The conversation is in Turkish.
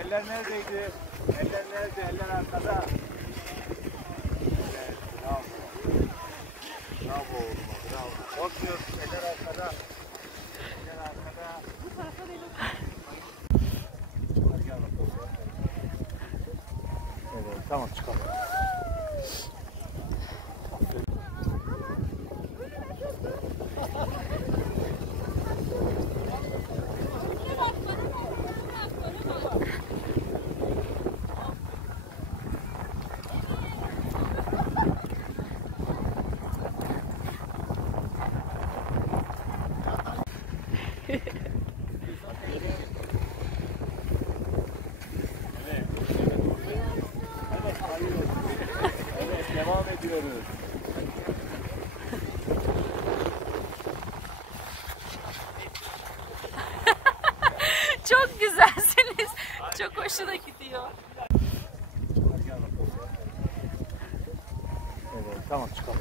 eller neredeydi? Eller nerede? Eller arkada. Evet, bravo. Bravo oğluma, bravo. Korkmuyorsun, eller arkada. Eller arkada. Bu tarafa değil. Hadi gel bakalım. Evet, tamam çıkalım. Evet, devam ediyoruz. Çok güzelsiniz. Çok hoşuna gidiyor. Evet, tamam çıkalım.